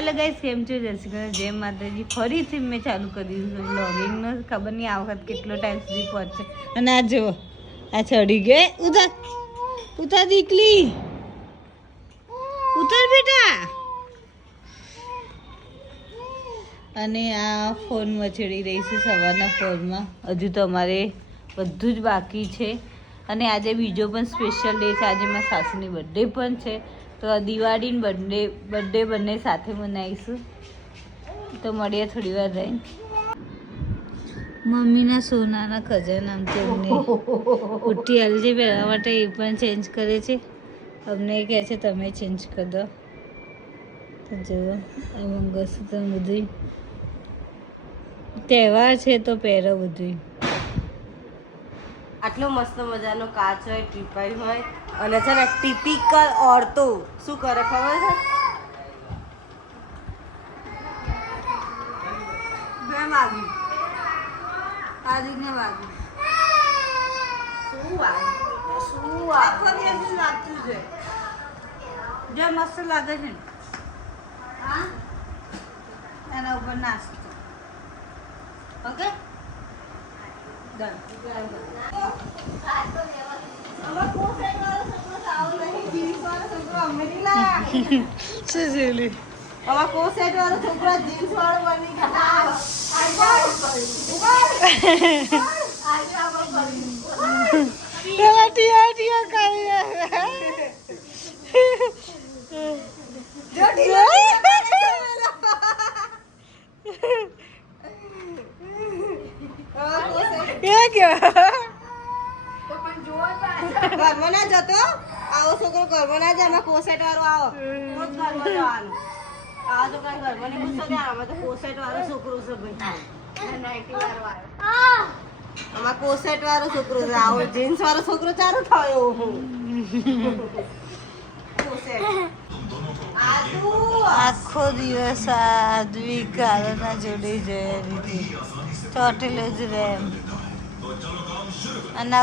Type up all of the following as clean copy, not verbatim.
Hello guys, કેમ છો? જય શ્રી કૃષ્ણ, જય માતાજી. ફરીથી મેં ચાલુ કરી દીધું વ્લોગિંગનો. ખબર નહીં આ વખત કેટલો ટાઈમ સુધી પહોંચશે. અને આ જુઓ, આ ચડી ગઈ. ઉતાર ઉતાર દીકલી, ઉતાર બેટા. અને આ ફોનમાં ચડી રહી છે સવારના ફોનમાં. હજુ તો અમારે બધું જ બાકી છે. અને આજે બીજો પણ સ્પેશિયલ ડે છે. આજે મારા સાસુની બર્થડે પણ છે. તો દિવાળીની બર્થડે બંને સાથે મનાવીશું. તો મળીએ થોડી વાર રહીને. મમ્મીના સોનાના ખજાના છે એમને ઉઠી હાલજે પહેરવા માટે એ પણ ચેન્જ કરે છે. અમને કહે છે તમે ચેન્જ કરી દો. તો જુઓ આ મંગળસૂત્ર બધું તહેવાર છે તો પહેરો બધું. આટલો મસ્ત મજાનો કાચ હોય, ટીપાઈ હોય અને છે ને ટિપિકલ ઓરતો શું કરે ખબર છે? બે વાગી આદિને વાગી શું આખો દિવસ લાગતું છે. જે મસ્ત લાગે છે ને હા એના ઉપર નાસ્તો. Okay done. ઘરમાં ના જતો આવો છોકરો, ઘરમાં ના જાય. એમાં કોસેટ વાળો આવો તો જ ઘરમાં જવાનું. આવા છોકરા ઘરમાં નહીં પૂછતો ત્યાં. આમાં તો કોસેટ વાળો છોકરો છે ભાઈ. આમાં કોસેટ વાળો છોકરો છે. આવો જીન્સ વાળો છોકરો ચાલુ થયો. કોસેટ આખો દિવસ આદવી કાળના જોડે જયેલી ચોટેલો જ રહે એમ. અને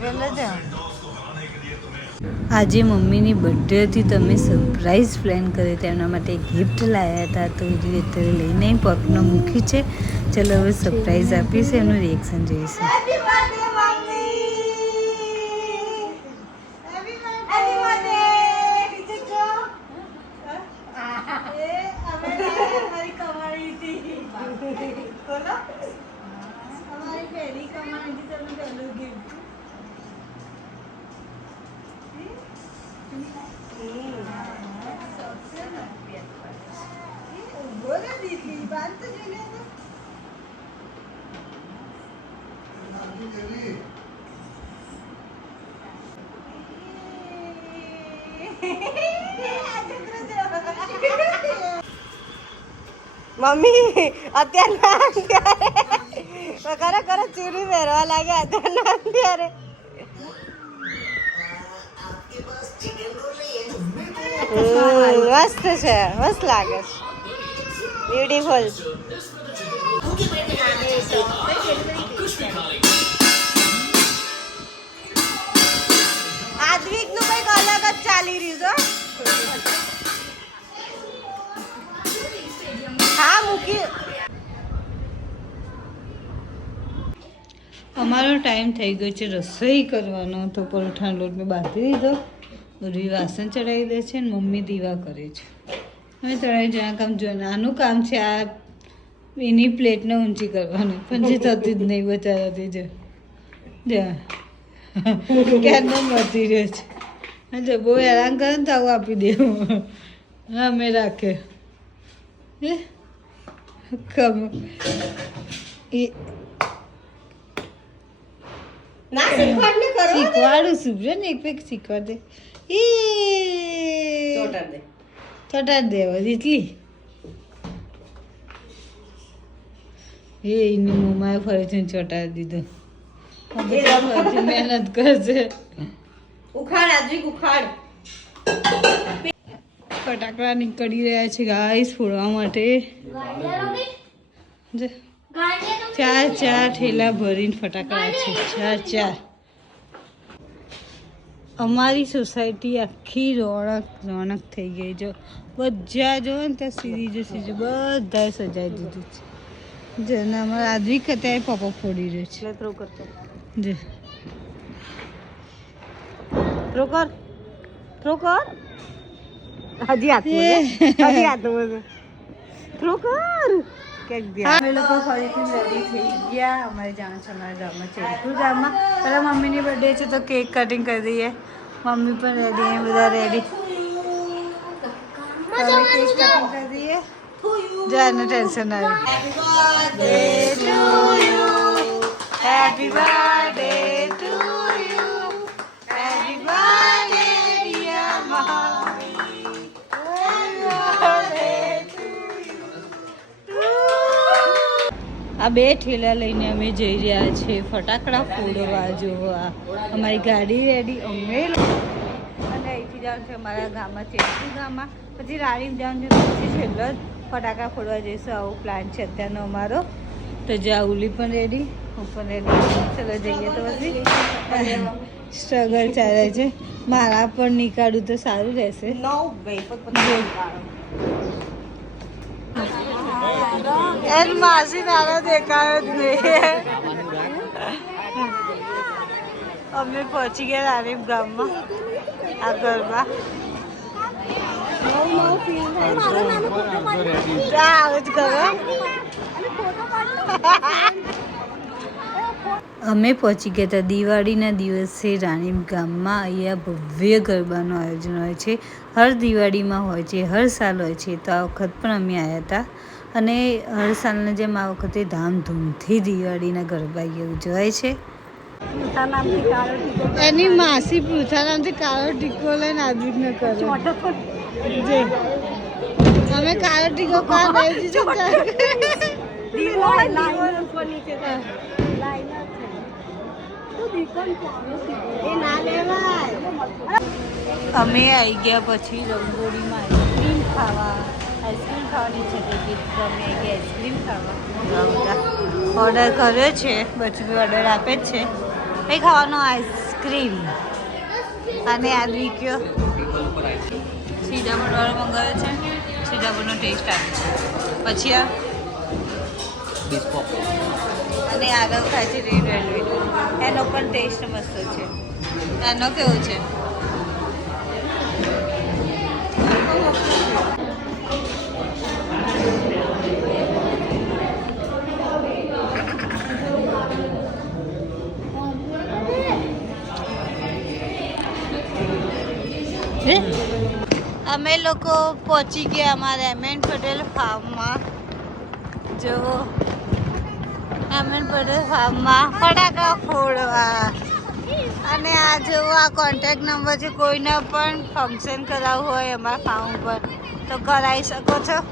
પેલો જો આજે મમ્મીની બર્થડે હતી તો અમે સરપ્રાઈઝ પ્લાન કર્યો હતો. એમના માટે ગિફ્ટ લાવ્યા હતા. તો એ અત્યારે લઈને પગનો મૂકી છે. ચલો હવે સરપ્રાઈઝ આપીશ, એનું રિએક્શન જોઈશું. મમ્મી અત્યારે ખરેખર ચૂડી પહેરવા લાગ્યા. અત્યારે મસ્ત છે, મસ્ત લાગે છે. બ્યુટીફુલ. આદવિક નું કઈક અલગ જ ચાલી રહ્યું છે. હા મૂકી. અમારો ટાઈમ થઈ ગયો છે રસોઈ કરવાનો. તો પરોઠાનો લોટ મેં બાંધી દીધો. બધું વાસણ ચડાવી દે છે ને મમ્મી દીવા કરે છે. અમે ચડાવી જણા કામ જોઈએ. નાનું કામ છે આ એની પ્લેટને ઊંચી કરવાની, પણ જે થતી જ નહીં બચારાથી. ક્યારનો મચી રહ્યો છે. જો બહુ હેરાન કરે ને તો આવું આપી દેવું. અમે રાખે શીખવાડું છું ને એક પેક શીખવાડ દે. એ ચોટાડ દેવા એટલી એની મમ્માએ ફરીથી ચોટાડી દીધો. ફરીથી મહેનત કરશે. ઉખાડ આદવિક ઉખાડ. ફટાકડા નીકળી રહ્યા છે ગાઈસ ફોડવા માટે. ચાર ઠેલા ભરીને ફટાકડા છે. ચાર અમારી સોસાયટી આખી રોનક થઈ ગઈ જો બધા જો ને ત્યાં સીધી બધા સજાઈ દીધું છે જેના અમારા આદમી અત્યારે પપ્પા ફોડી રહ્યો છે થ્રો કરતો જો થ્રો કર હજી હાથમાં થ્રો કર કેક દિયા અમે લોકો ફરીથી રેડી થઈ ગયા અમારે જાણ છે અમારા ગામમાં ચેરપુર ગામમાં પહેલાં મમ્મીની બર્થડે છે તો કેક કટિંગ કરી દઈએ મમ્મી પણ રેડી અહીં બધા રેડી હવે કેક કટિંગ કરી દઈએ જો એને ટેન્શન આવે happy birthday to you happy birthday dear આ બે ઠેલા લઈને અમે જઈ રહ્યા છીએ ફટાકડા ફોડવા જોવા અમારી ગાડી રેડી અમે અને અહીંથી જવાનું છે અમારા ગામમાં ચેરપુર ગામમાં પછી રાણીમ જવાનું છે પછી છેલ્લો જ ફટાકડા ફોડવા જઈશું આવો પ્લાન છે અત્યારનો અમારો તો જ્યાં ઉલી પણ રેડી હું પણ રેડી ચલો જઈએ તો પછી સ્ટ્રગલ ચાલે છે મારા પણ નીકાળું તો સારું રહેશે એન માસી નાનો દેખાયો જ નહીં અમે પહોંચી ગયા રાણીપ ગામમાં આ ગરબા આવું જ કરો અમે પહોંચી ગયા હતા દિવાળીના દિવસે રાણીપ ગામમાં અહીંયા ભવ્ય ગરબાનું આયોજન હોય છે હર દિવાળીમાં હોય છે હર સાલ હોય છે તો આ વખત પણ અમે આવ્યા હતા અને હર સાલના જેમ આ વખતે ધામધૂમથી દિવાળીના ગરબા અહીંયા ઉજવાય છે એની માસી પૃથા નામથી કાળો ટીકો લઈને આદિત ન કરે જે અમે કાળો ટીકો કાં લઈ અમે આવી ગયા પછી રંગોળીમાં આઈસ્ક્રીમ ખાવાની છે તો અમે આવી ગયા આઈસ્ક્રીમ ખાવા ઓર્ડર કર્યો છે બચું ઓર્ડર આપે જ છે એ ખાવાનો આઈસ્ક્રીમ અને આદમી કયો સીધાપણવાળો મંગાવ્યો છે સીધાપણનો ટેસ્ટ આવે છે પછી આ અને આરવ ખાય છે રેડ વેલ્વેટ એનો પણ ટેસ્ટ મસ્ત છે એનો કેવો છે અમે લોકો પહોંચી ગયા અમારા એમએન પટેલ ફાર્મમાં જો એમએન પટેલ ફાર્મમાં ફટાકડા ફોડવા અને આ જો આ કોન્ટેક્ટ નંબર છે કોઈને પણ ફંક્શન કરાવવું હોય અમારા ફાર્મ ઉપર તો કરાવી શકો છો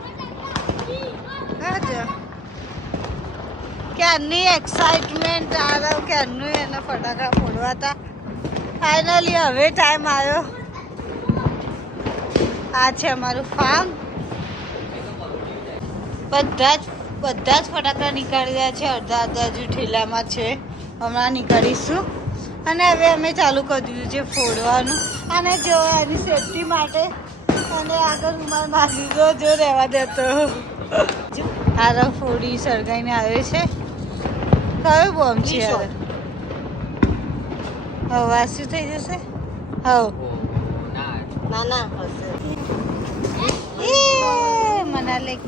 ક્યારની એક્સાઇટમેન્ટ આવ્યો ક્યારનું એના ફટાકડા ફોડવા હતા ફાઇનલી હવે ટાઈમ આવ્યો આ છે અમારું ફાર્મ બધા જ ફટાકડા નીકાળી રહ્યા છે અડધા હજુ ઠેલામાં છે હમણાં નીકાળીશું અને હવે અમે ચાલુ કરી દીધું છે ફોડવાનું અને જો એની સેફટી માટે અને આગળ રૂમાલ મારી દીધો જો રહેવા દેતો આરો ફોડી સળગાઈને આવ્યો છે કયો બોમ્બ છે યાર હવે શું થઈ જશે હવ ના હશે મના લેક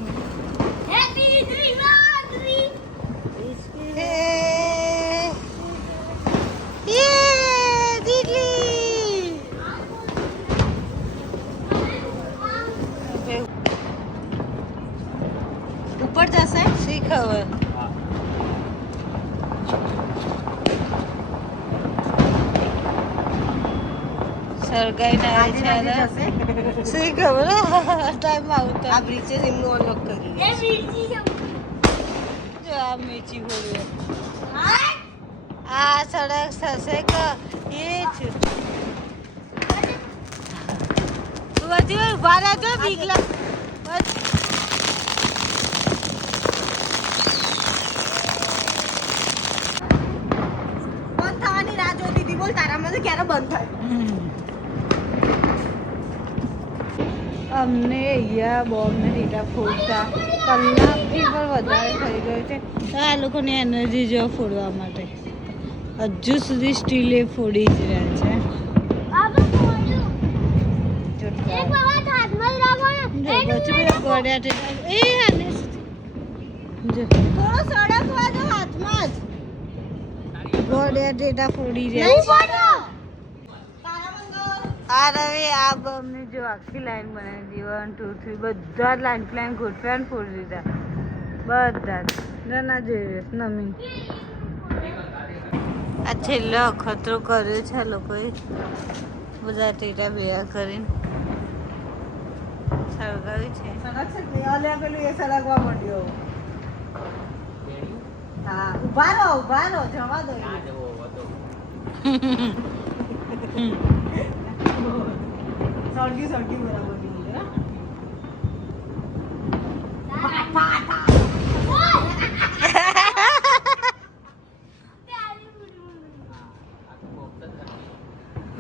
ઉપર જશે શી ખબર સરગાઈને આવે છે શી ખબર ટાઈમ આવતો આ બ્રિચેસ એમનું અનલોક કરી જો આ મેચી ગોળ્યો આ સડક થશે કે એ જ તું હજી ઉભા રહેજો બીક લાગ બંધ થવાની રાહ જોતી હતી બોલ તારા મને તો ક્યારે બંધ થાય. અમને અહીંયા બોમ્બને ટીટા ફોડતા કલાકથી પણ વધારે થઈ ગયો છે તો આ લોકોની એનર્જી જો ફોડવા માટે હજુ સુધી સ્ટીલ એ ફોડી જ રહ્યા છે. થોડો સળગવા દો હાથમાં જ. ગોળિયા ટેટા ફોડી રહ્યા છે. તારામંગલ. આ રવે આ બમની જો આખી લાઈન બનાવી દીધી 1 2 3 બધા જ લાઈન ગોઠવ્યા ને ફોડી દીધા બધા જ નાના જોઈએ નમી. આ છેલ્લો અખતરો કર્યો છે આ લોકોએ બધા ટેટા ભેગા કરીને સળગાવી છે. સળગશે જ નહીં. અલે પેલું એ સળગવા માંડ્યો. હા ઊભા રહો જવા દો. સળગી બરાબર નહીં, હે?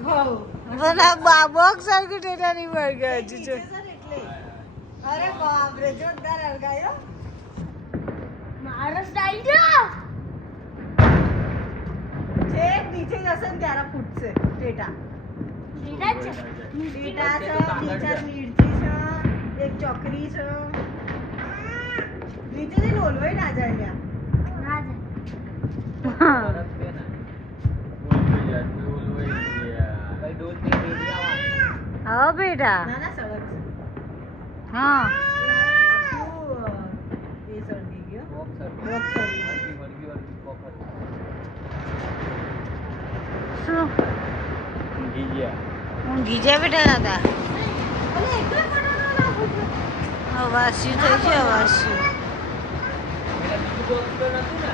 હોવ. પણ આ બાબોક સરખી ટેટા નહીં બળગ્યા હજુ જો. એટલે. અરે બાપરે જોરદાર હળગાયો. છેક નીચે જશે ને ત્યારે ફૂટશે ટેટા. ટેટા છે, નીચે મિર્ચી છે, એક ચોકરી છે. નીચેથી ડોલવાય ના જાય ત્યાં. હા બેટા ના ના સળગ છે. હા આખું, એ સળગી ગયો. બોક્સ સળગી ગયો. શું ઊંઘી જાય બેટા દાદા. અલે એકલો ફટાફટ ના ફૂટ્યો. વાસી થઈ છે વાસી. બોક્સ તો નતું ને